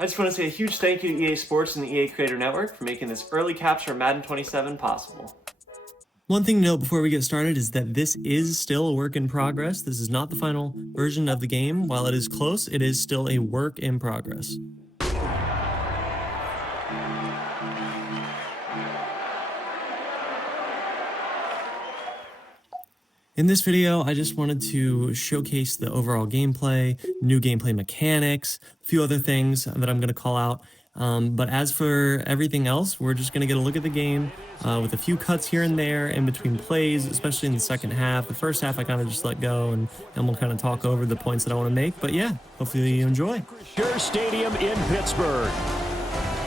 I just want to say a huge thank you to EA Sports and the EA Creator Network for making this early capture of Madden 27 possible. One thing to note before we get started is that this is still a work in progress. This is not the final version of the game. While it is close, it is still a work in progress. In this video, I just wanted to showcase the overall gameplay, new gameplay mechanics, a few other things that I'm going to call out. But as for everything else, we're just going to get a look at the game with a few cuts here and there in between plays, especially in the second half. The first half, I kind of just let go, and we'll kind of talk over the points that I want to make. But yeah, hopefully you enjoy. Your stadium in Pittsburgh.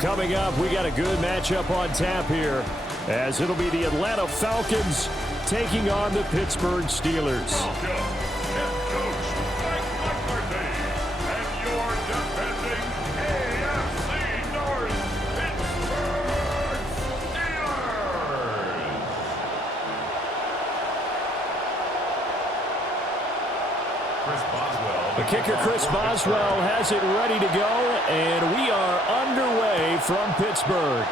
Coming up, we got a good matchup on tap here, as it'll be the Atlanta Falcons taking on the Pittsburgh Steelers. Welcome, head coach Mike McCarthy, and your defending AFC North Pittsburgh Steelers. Chris Boswell. The kicker, Chris Boswell, has it ready to go, and we are underway from Pittsburgh.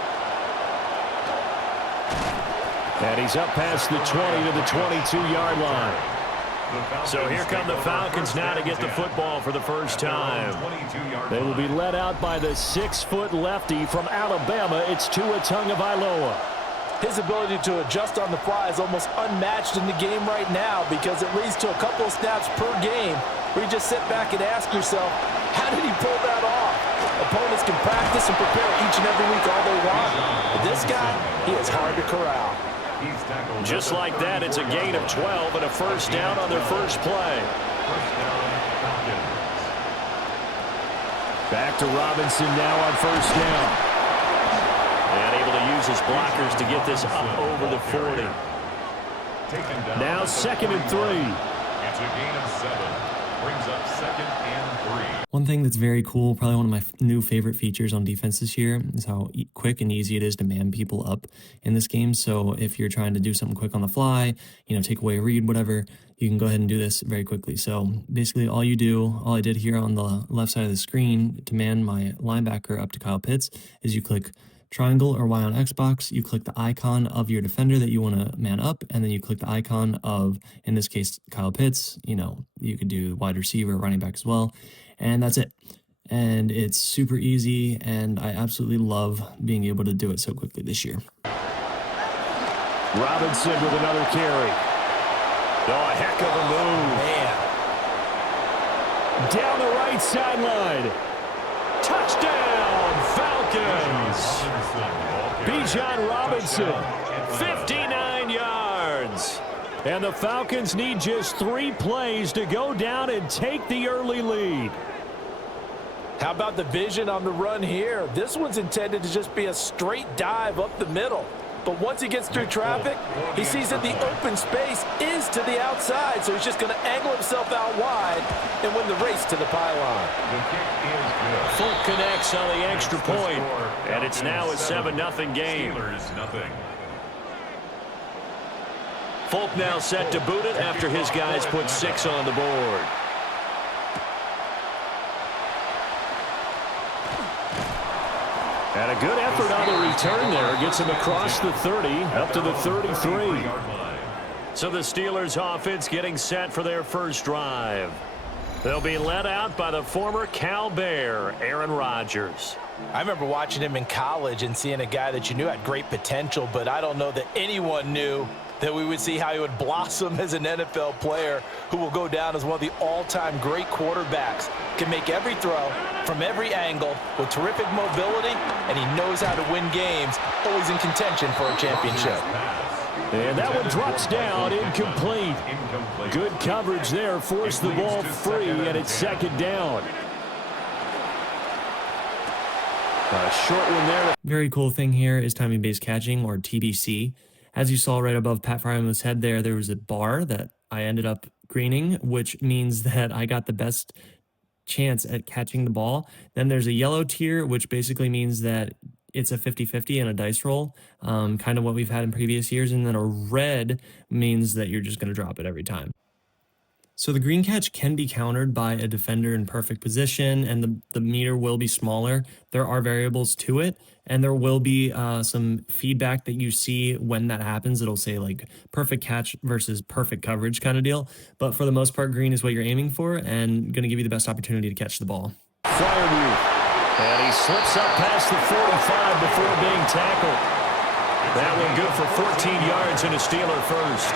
And he's up past the 20 to the 22-yard line. So here come the Falcons now to get the football for the first time. They will be led out by the 6-foot lefty from Alabama. It's Tua Tagovailoa. His ability to adjust on the fly is almost unmatched in the game right now, because it leads to a couple of snaps per game where you just sit back and ask yourself, how did he pull that off? Opponents can practice and prepare each and every week all they want. But this guy, he is hard to corral. Just like that, it's a gain of 12 and a first down on their first play. Back to Robinson now on first down. And able to use his blockers to get this up over the 40. Now 2nd and 3. It's a gain of 7. Brings up 2nd and 3. One thing that's very cool, probably one of my new favorite features on defense this year, is how quick and easy it is to man people up in this game. So if you're trying to do something quick on the fly, take away a read, whatever, you can go ahead and do this very quickly. So basically all I did here on the left side of the screen to man my linebacker up to Kyle Pitts is you click triangle or Y on Xbox, you click the icon of your defender that you want to man up, and then you click the icon of, in this case, Kyle Pitts. You could do wide receiver, running back as well, and that's it. And it's super easy, and I absolutely love being able to do it so quickly this year. Robinson with another carry. Oh, a heck of a move. Man. Down the right sideline. Touchdown, Falcons. Bijan Robinson, 59 yards. And the Falcons need just 3 plays to go down and take the early lead. How about the vision on the run here? This one's intended to just be a straight dive up the middle. But once he gets through traffic, he sees that the open space is to the outside, so he's just going to angle himself out wide and win the race to the pylon. The kick is good. Fulk connects on the extra point, and it's now a 7-0 game. Steelers nothing. Fulk now set to boot it after his guys put 6 on the board. And a good effort on the return there. Gets him across the 30, up to the 33. So the Steelers offense getting set for their first drive. They'll be led out by the former Cal Bear, Aaron Rodgers. I remember watching him in college and seeing a guy that you knew had great potential, but I don't know that anyone knew that we would see how he would blossom as an NFL player who will go down as one of the all-time great quarterbacks. Can make every throw from every angle with terrific mobility, and he knows how to win games, always in contention for a championship. And that one drops down, incomplete. Good coverage there, forced the ball free, and it's 2nd down. A short one there. Very cool thing here is timing-based catching, or TBC. As you saw right above Pat Fryman's head there was a bar that I ended up greening, which means that I got the best chance at catching the ball. Then there's a yellow tier, which basically means that it's a 50-50 and a dice roll, kind of what we've had in previous years. And then a red means that you're just going to drop it every time. So the green catch can be countered by a defender in perfect position, and the meter will be smaller. There are variables to it, and there will be some feedback that you see when that happens. It'll say like perfect catch versus perfect coverage kind of deal. But for the most part, green is what you're aiming for and going to give you the best opportunity to catch the ball. Firewood. And he slips up past the 45 before being tackled. That one good for 14 yards and a Steeler first.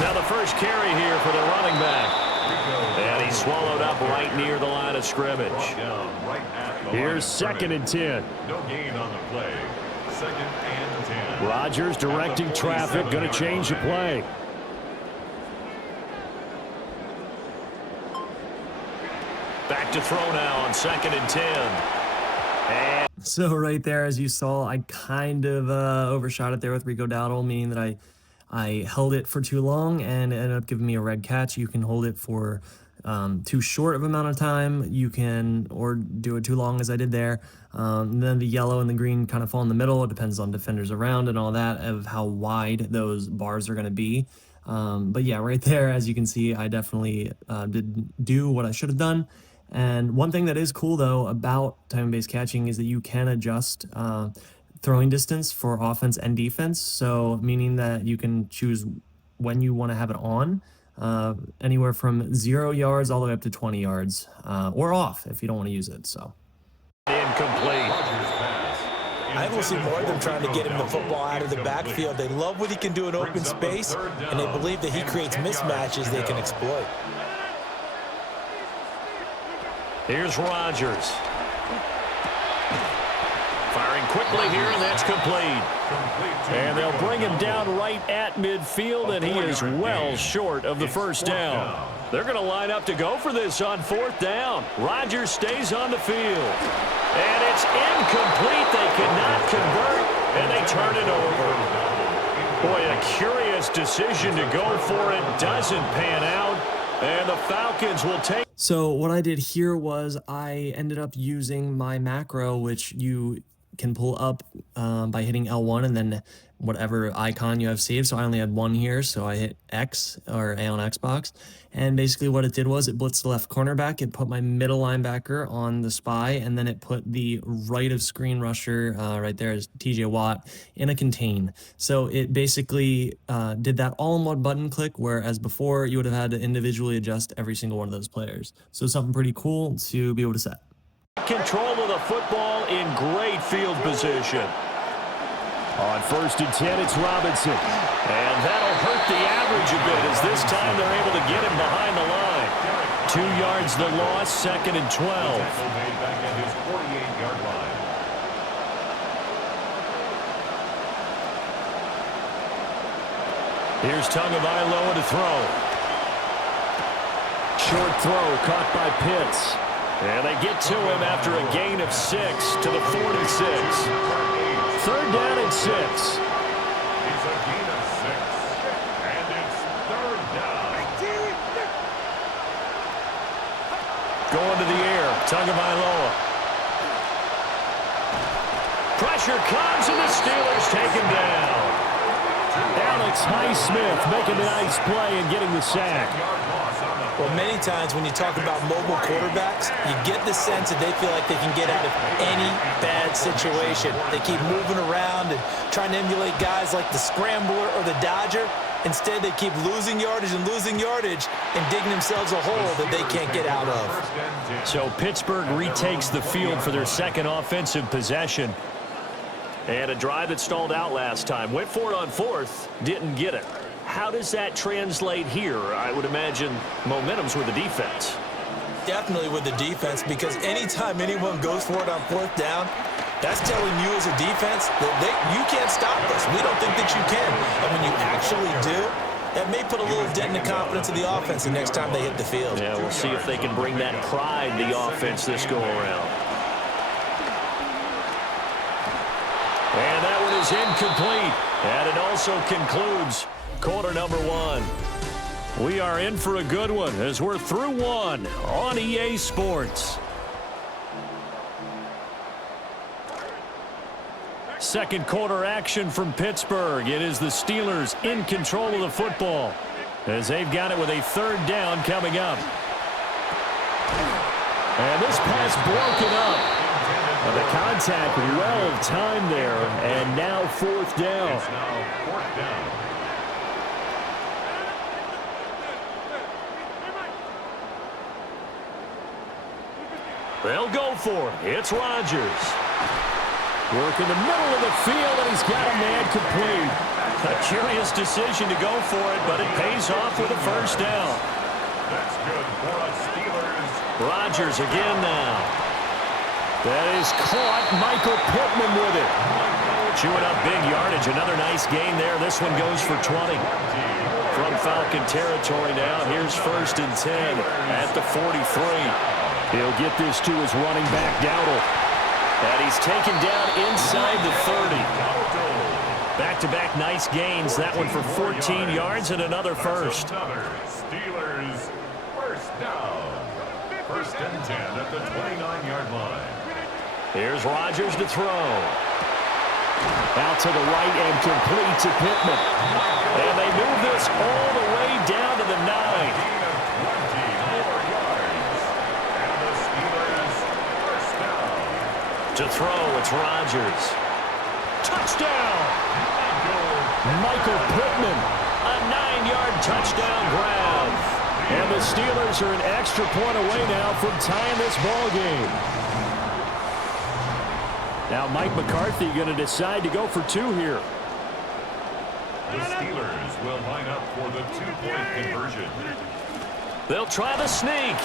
Now the first carry here for the running back. And he's swallowed up right near the line of scrimmage. Here's 2nd and 10. No gain on the play. 2nd and 10. Rodgers directing traffic, going to change the play. Back to throw now on 2nd and 10. And So right there, as you saw, I kind of overshot it there with Rico Dowdle, meaning that I held it for too long and it ended up giving me a red catch. You can hold it for too short of amount of time. You can, or do it too long as I did there. And then the yellow and the green kind of fall in the middle. It depends on defenders around and all that of how wide those bars are going to be. But yeah, right there, as you can see, I definitely did do what I should have done. And one thing that is cool, though, about time-based catching is that you can adjust throwing distance for offense and defense. So meaning that you can choose when you want to have it on, anywhere from 0 yards all the way up to 20 yards, or off if you don't want to use it. So incomplete. I almost see more of them trying to get him the football out of the backfield. They love what he can do in open space, and they believe that he creates mismatches they can exploit. Here's Rodgers. Firing quickly here, and that's complete. And they'll bring him down right at midfield, and he is well short of the first down. They're going to line up to go for this on 4th down. Rodgers stays on the field. And it's incomplete. They cannot convert, and they turn it over. Boy, a curious decision to go for it. Doesn't pan out, and the Falcons will take. So what I did here was I ended up using my macro, which you can pull up by hitting L1 and then whatever icon you have saved. So I only had one here, so I hit X or A on Xbox. And basically what it did was it blitzed the left cornerback. It put my middle linebacker on the spy, and then it put the right of screen rusher right there is TJ Watt in a contain. So it basically did that all in one button click, whereas before you would have had to individually adjust every single one of those players. So something pretty cool to be able to set. Control of the football in great field position. On 1st and 10, it's Robinson. And that'll hurt the average a bit as this time they're able to get him behind the line. 2 yards the loss, 2nd and 12. Back at his 48-yard line. Here's Tagovailoa to throw. Short throw caught by Pitts. And they get to him after a gain of 6 to the 46. 3rd down and 6. It's a gain of 6. And it's 3rd down. Going to the air. Tagovailoa. Pressure comes and the Steelers take him down. Alex Highsmith making a nice play and getting the sack. Well, many times when you talk about mobile quarterbacks, you get the sense that they feel like they can get out of any bad situation. They keep moving around and trying to emulate guys like the Scrambler or the Dodger. Instead, they keep losing yardage and digging themselves a hole that they can't get out of. So Pittsburgh retakes the field for their 2nd offensive possession. And a drive that stalled out last time. Went for it on 4th, didn't get it. How does that translate here? I would imagine momentum's with the defense. Definitely with the defense, because anytime anyone goes for it on 4th down, that's telling you as a defense that you can't stop us. We don't think that you can. And when you actually do, that may put a little dent in the confidence of the offense the next time they hit the field. Yeah, we'll see if they can bring that pride to the offense this go-around. And that one is incomplete. And it also concludes quarter number 1. We are in for a good one as we're through 1 on EA Sports. Second quarter action from Pittsburgh. It is the Steelers in control of the football as they've got it with a third down coming up. And this pass broken up. The contact well timed there, and now fourth down. It's now fourth down. They'll go for it. It's Rodgers. Work in the middle of the field, and he's got a man complete. A curious decision to go for it, but it pays off with a first down. That's good for us Steelers. Rodgers again now. That is caught. Michael Pittman with it. Chewing up big yardage. Another nice gain there. This one goes for 20. From Falcon territory now. Here's 1st and 10 at the 43. He'll get this to his running back, Dowdle. And he's taken down inside the 30. Back-to-back nice gains. That one for 14 yards and another first. Another Steelers first down. 1st and 10 at the 29-yard line. Here's Rodgers to throw. Out to the right and complete to Pittman. And they move this all the way down to the 9. Gain of 20 more yards. And the Steelers first down. To throw, it's Rodgers. Touchdown! Michael Pittman. A 9-yard touchdown grab. And the Steelers are an extra point away now from tying this ball game. Now Mike McCarthy going to decide to go for 2 here. The Steelers will line up for the 2-point conversion. They'll try the sneak.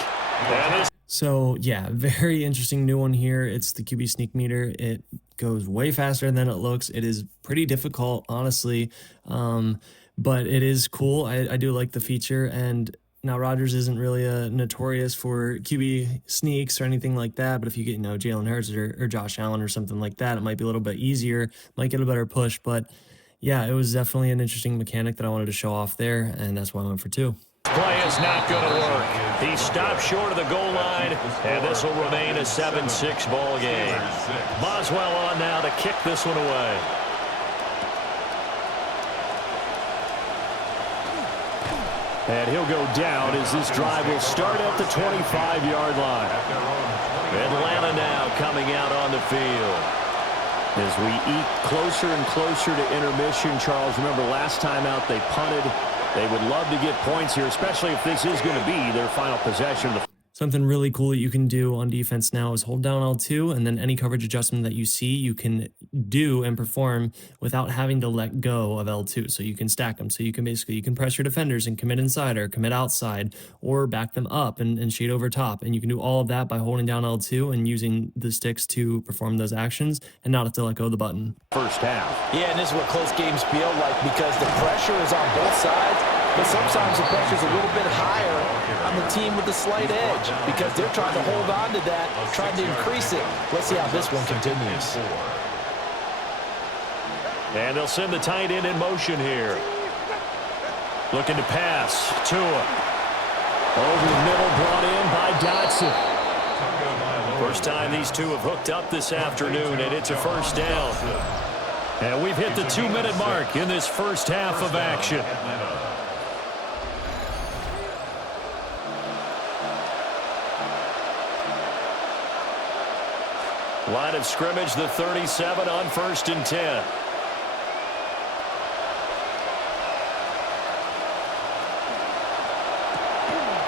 And this So yeah, very interesting new one here. It's the QB sneak meter. It goes way faster than it looks. It is pretty difficult, honestly, but it is cool. I do like the feature. And now Rodgers isn't really notorious for QB sneaks or anything like that. But if you get, Jalen Hurts or Josh Allen or something like that, it might be a little bit easier, might get a better push. But yeah, it was definitely an interesting mechanic that I wanted to show off there. And that's why I went for 2. play is not going to work. He stopped short of the goal line, and this will remain a 7-6 ball game. Boswell on now to kick this one away. And he'll go down as this drive will start at the 25-yard line. Atlanta now coming out on the field. As we eat closer and closer to intermission, Charles, remember last time out they punted. They would love to get points here, especially if this is going to be their final possession. Something really cool that you can do on defense now is hold down L2, and then any coverage adjustment that you see, you can do and perform without having to let go of L2. So you can stack them. So you can press your defenders and commit inside or commit outside or back them up and shade over top. And you can do all of that by holding down L2 and using the sticks to perform those actions and not have to let go of the button. First half. Yeah, and this is what close games feel like because the pressure is on both sides, but sometimes the pressure is a little bit higher on the team with the slight edge because they're trying to hold on to that, trying to increase it. Let's see how this one continues. And they'll send the tight end in motion here. Looking to pass. Tua. Over the middle, brought in by Dotson. First time these two have hooked up this afternoon, and it's a first down. And we've hit the 2-minute mark in this first half of action. Line of scrimmage, the 37 on 1st and 10.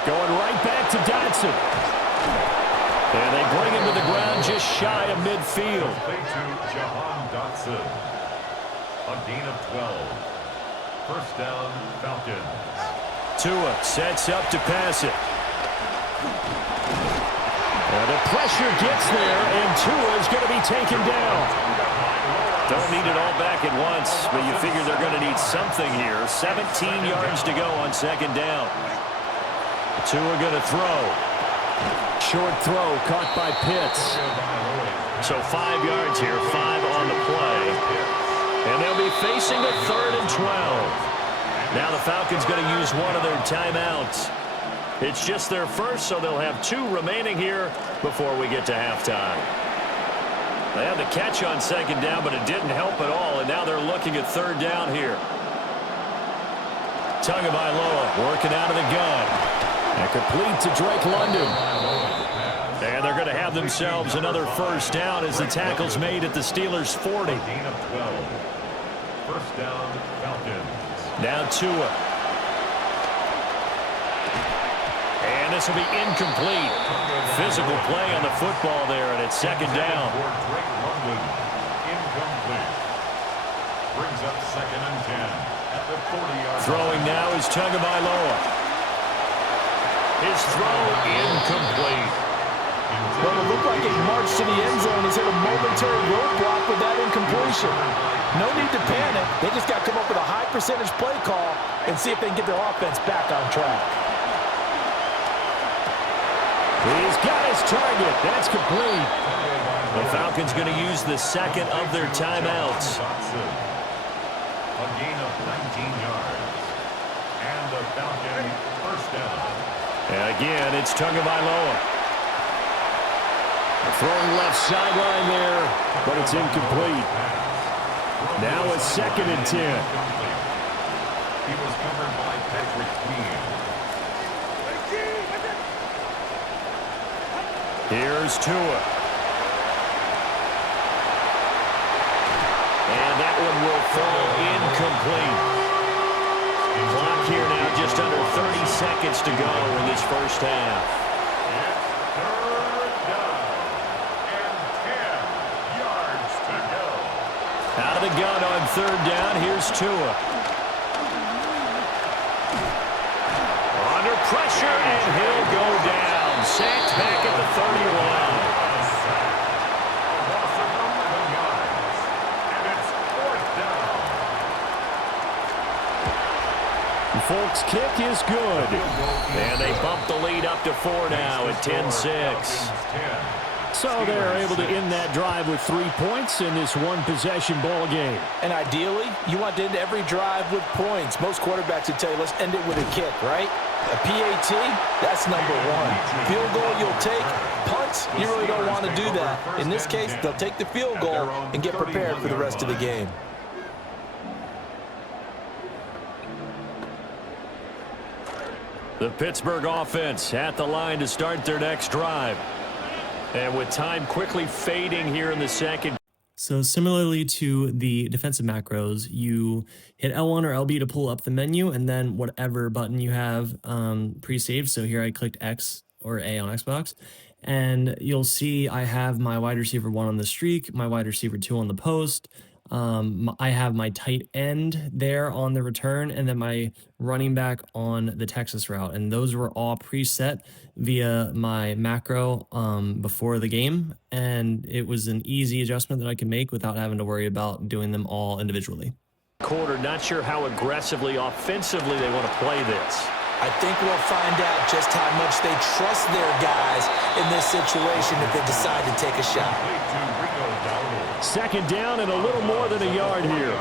Going right back to Dotson. And they bring him to the ground just shy of midfield. Play to Jahan Dotson. A gain of 12. First down, Falcons. Tua sets up to pass it. And the pressure gets there, and Tua is going to be taken down. Don't need it all back at once, but you figure they're going to need something here. 17 yards to go on 2nd down. Tua going to throw. Short throw caught by Pitts. So 5 yards here, 5 on the play. And they'll be facing a 3rd and 12. Now the Falcons going to use one of their timeouts. It's just their first, so they'll have 2 remaining here before we get to halftime. They had the catch on second down, but it didn't help at all, and now they're looking at third down here. Tagovailoa working out of the gun. And complete to Drake London. And they're going to have themselves another first down as the tackle's made at the Steelers' 40. Gain of 12. First down, Falcons. Now Tua. And this will be incomplete. Physical play on the football there, and it's second down. Drake London, incomplete. Brings up second and 10 at the 40-yard line. Throwing now is Tagovailoa. His throw incomplete. Well, it looked like it marched to the end zone. He's hit a momentary roadblock with that incompletion. No need to panic. They just got to come up with a high percentage play call and see if they can get their offense back on track. He's got his target. That's complete. The Falcons going to use the second of their timeouts. A gain of 19 yards. And the Falcon first down. And again, it's Tagovailoa. Throwing left sideline there, but it's incomplete. Now a second and 10. He was covered by Patrick Queen. Here's Tua. And that one will fall incomplete. Clock here now, just under 30 seconds to go in this first half. Out of the gun on third down, here's Tua. Under pressure, and he'll go down. Sacked back at the 31. Folks' kick is good. And they bump the lead up to 4 now at 10-6. So they're able to end that drive with 3 points in this one-possession ball game. And ideally, you want to end every drive with points. Most quarterbacks would tell you, let's end it with a kick, right? A PAT, that's number one. Field goal you'll take. Punts, you really don't want to do that. In this case, they'll take the field goal and get prepared for the rest of the game. The Pittsburgh offense at the line to start their next drive. And with time quickly fading here in the second. So similarly to the defensive macros, you hit L1 or LB to pull up the menu, and then whatever button you have pre-saved. So here I clicked X or A on Xbox, and you'll see I have my wide receiver 1 on the streak, my wide receiver 2 on the post. I have my tight end there on the return, and then my running back on the Texas route. And those were all preset via my macro before the game. And it was an easy adjustment that I could make without having to worry about doing them all individually. Quarter, not sure how aggressively, offensively they want to play this. I think we'll find out just how much they trust their guys in this situation if they decide to take a shot. Second down and a little more than a yard here.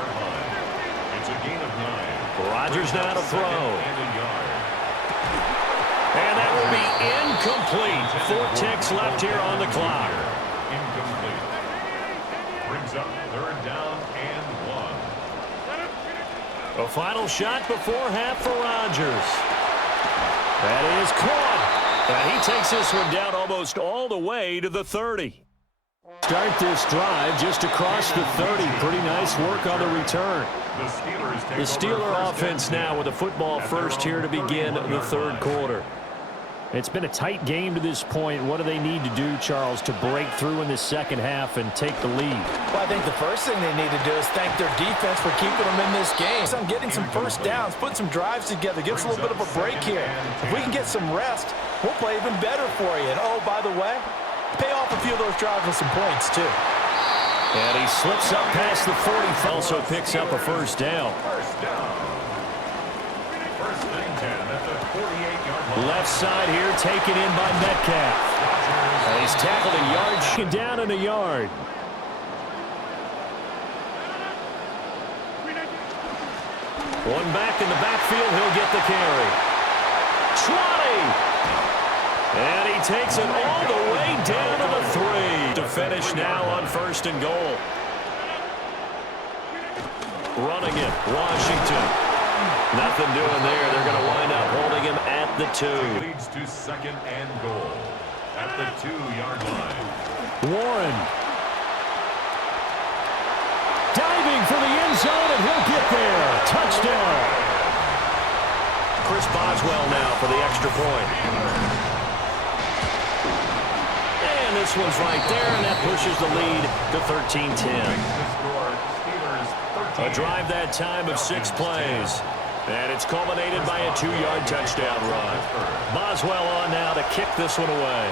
It's a gain of 9. Rodgers now to throw. And that will be incomplete. 4 ticks left here on the clock. Incomplete. Brings up third down and 1. A final shot before half for Rodgers. That is caught. And he takes this one down almost all the way to the 30. Start this drive just across the 30. Pretty nice work on the return. The Steeler offense now with a football first here to begin the third quarter. It's been a tight game to this point. What do they need to do, Charles, to break through in this second half and take the lead? Well, I think the first thing they need to do is thank their defense for keeping them in this game. So I'm getting some first downs, putting some drives together, give us a little bit of a break here. If we can get some rest, we'll play even better for you. And, oh, by the way, pay off a few of those drives with some points, too. And he slips up past the 40. Also picks up a first down. First and 10 at the 48-yard line. Left side here taken in by Metcalf. And he's tackled a yard, down in a yard. One back in the backfield, he'll get the carry. Trotty! And he takes it all the way down to the 3 to finish now on first. first and goal. Running it, Washington. Nothing doing there. They're going to wind up holding him at the 2. Leads to second and goal at the 2-yard line. Warren. Diving for the end zone, and he'll get there. Touchdown. Chris Boswell now for the extra point. And this one's right there, and that pushes the lead to 13-10. A drive that time of 6 plays. And it's culminated by a 2-yard touchdown run. Boswell on now to kick this one away.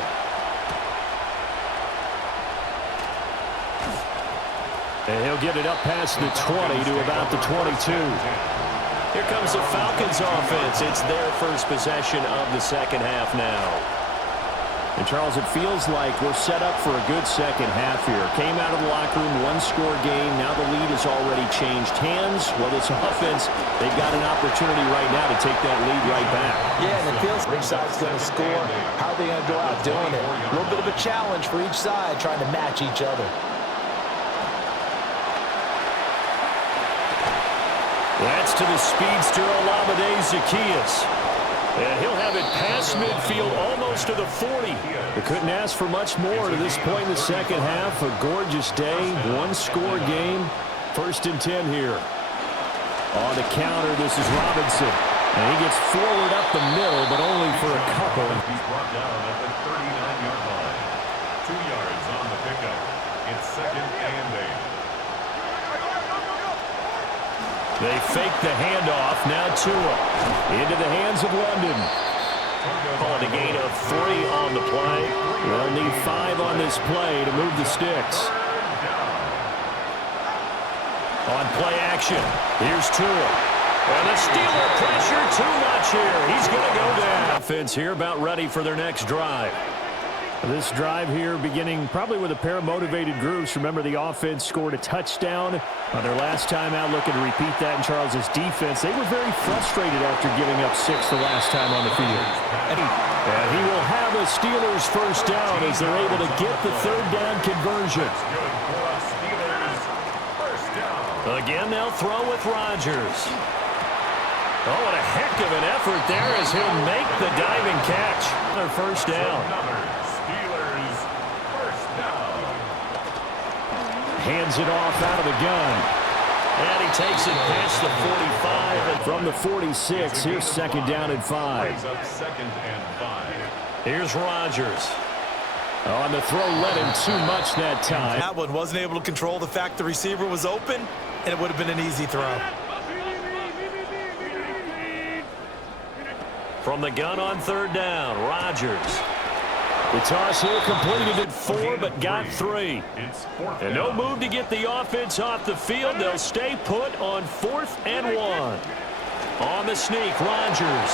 And he'll get it up past the 20 to about the 22. Here comes the Falcons offense. It's their first possession of the second half now. And, Charles, it feels like we're set up for a good second half here. Came out of the locker room, 1-score game. Now the lead has already changed hands. Well, this offense, they've got an opportunity right now to take that lead right back. Yeah, and it feels which side's going to score. How are they going to go out doing it? A little bit of a challenge for each side, trying to match each other. That's to the speedster, Olamide Zaccheaus. And he'll have it past midfield, almost to the 40. They couldn't ask for much more to this point in the second half. A gorgeous day, 1-score game. 1st and 10 here. On the counter, this is Robinson. And he gets forward up the middle, but only for a couple. He's brought down at the 39-yard line. 2 yards on the pickup. It's 2nd and 8. They fake the handoff. Now Tua into the hands of London. Calling a gain of 3 on the play. They'll need 5 on this play to move the sticks. On play action, here's Tua. And the Steeler pressure too much here. He's going to go down. Offense here about ready for their next drive. This drive here beginning probably with a pair of motivated groups. Remember, the offense scored a touchdown on their last time out. Looking to repeat that in Charles's defense. They were very frustrated after giving up 6 the last time on the field. And he will have a Steelers first down as they're able to get the 3rd down conversion. Again, they'll throw with Rodgers. Oh, what a heck of an effort there as he'll make the diving catch. Their first down. Hands it off out of the gun. And he takes it past the 45. And from the 46, here's 2nd down and 5. Here's Rodgers. On the throw, let him too much that time. That one wasn't able to control the fact the receiver was open, and it would have been an easy throw. From the gun on 3rd down, Rodgers. The toss here completed at 4, but got 3. And no move to get the offense off the field. They'll stay put on 4th and 1. On the sneak, Rodgers.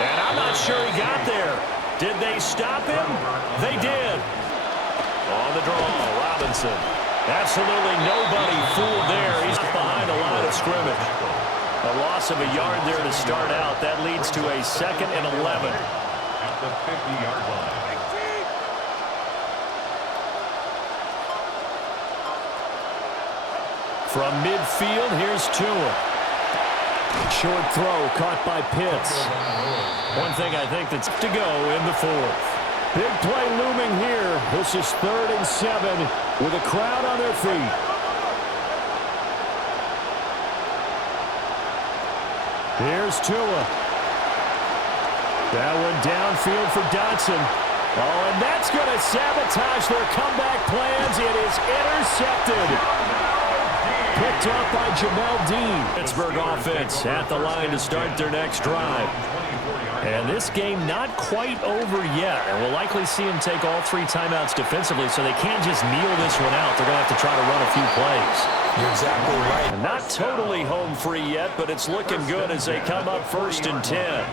And I'm not sure he got there. Did they stop him? They did. On the draw, Robinson. Absolutely nobody fooled there. He's behind the line of scrimmage. A loss of a yard there to start out. That leads to a 2nd and 11. At the 50-yard line. From midfield, here's Tua. Short throw caught by Pitts. One thing I think that's to go in the 4th. Big play looming here. This is 3rd and 7 with a crowd on their feet. Here's Tua. That one downfield for Dotson. Oh, and that's going to sabotage their comeback plans. It is intercepted. Picked up by Jamel Dean. Pittsburgh offense at the line to start their next drive. And this game not quite over yet. And we'll likely see them take all 3 timeouts defensively, so they can't just kneel this one out. They're going to have to try to run a few plays. You're exactly right. And not totally home free yet, but it's looking good as they come up 1st and 10.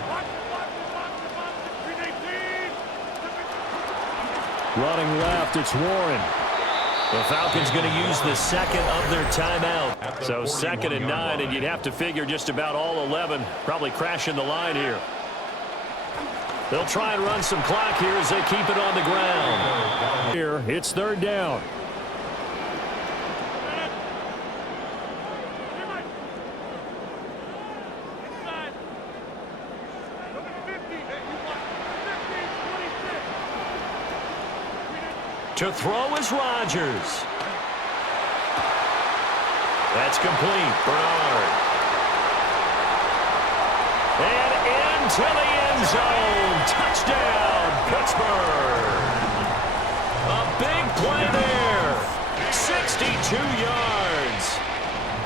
Running left, it's Warren. The Falcons going to use the 2nd of their timeout. So 2nd and 9, and you'd have to figure just about all 11 probably crashing the line here. They'll try and run some clock here as they keep it on the ground. Here, it's 3rd down. To throw is Rodgers. That's complete. Bernard. And into the end zone. Touchdown, Pittsburgh. A big play there. 62 yards.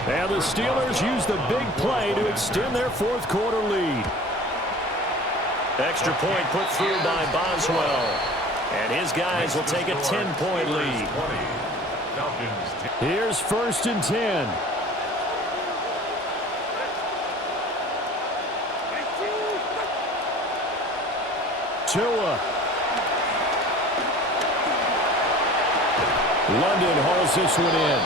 And the Steelers use the big play to extend their fourth quarter lead. Extra point put through by Boswell. And his guys will take a 10-point lead. Here's 1st and 10. Tua. London hauls this one in.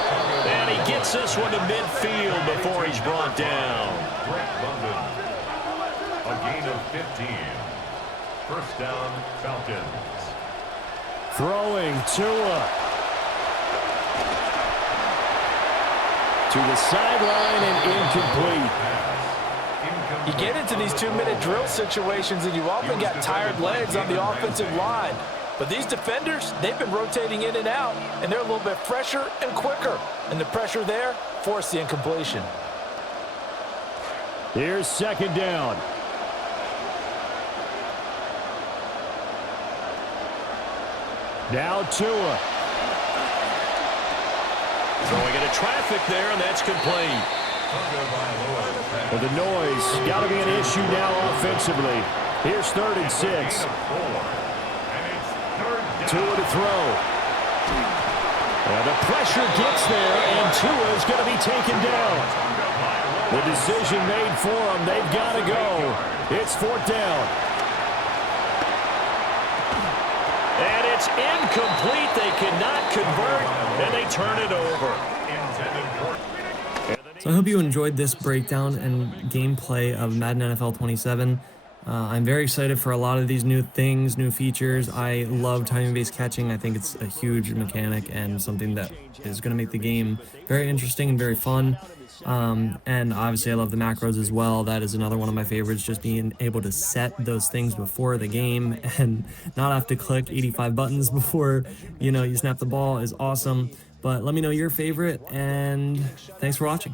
And he gets this one to midfield before he's brought down. A gain of 15. First down, Falcons. Throwing Tua. To the sideline and incomplete. You get into these 2-minute drill situations and you often got tired legs on the offensive line. But these defenders, they've been rotating in and out, and they're a little bit fresher and quicker. And the pressure there forced the incompletion. Here's 2nd down. Now Tua. Throwing into traffic there, and that's complete. Well, the noise got to be an issue now offensively. Here's 3rd and 6. Tua to throw. And the pressure gets there, and Tua is going to be taken down. The decision made for them. They've got to go. It's 4th down. And it's incomplete. They cannot convert, and they turn it over. So I hope you enjoyed this breakdown and gameplay of Madden NFL 27. I'm very excited for a lot of these new things, new features. I love timing-based catching. I think it's a huge mechanic and something that is going to make the game very interesting and very fun. And obviously I love the macros as well. That is another one of my favorites, just being able to set those things before the game and not have to click 85 buttons before, you snap the ball is awesome. But let me know your favorite, and thanks for watching.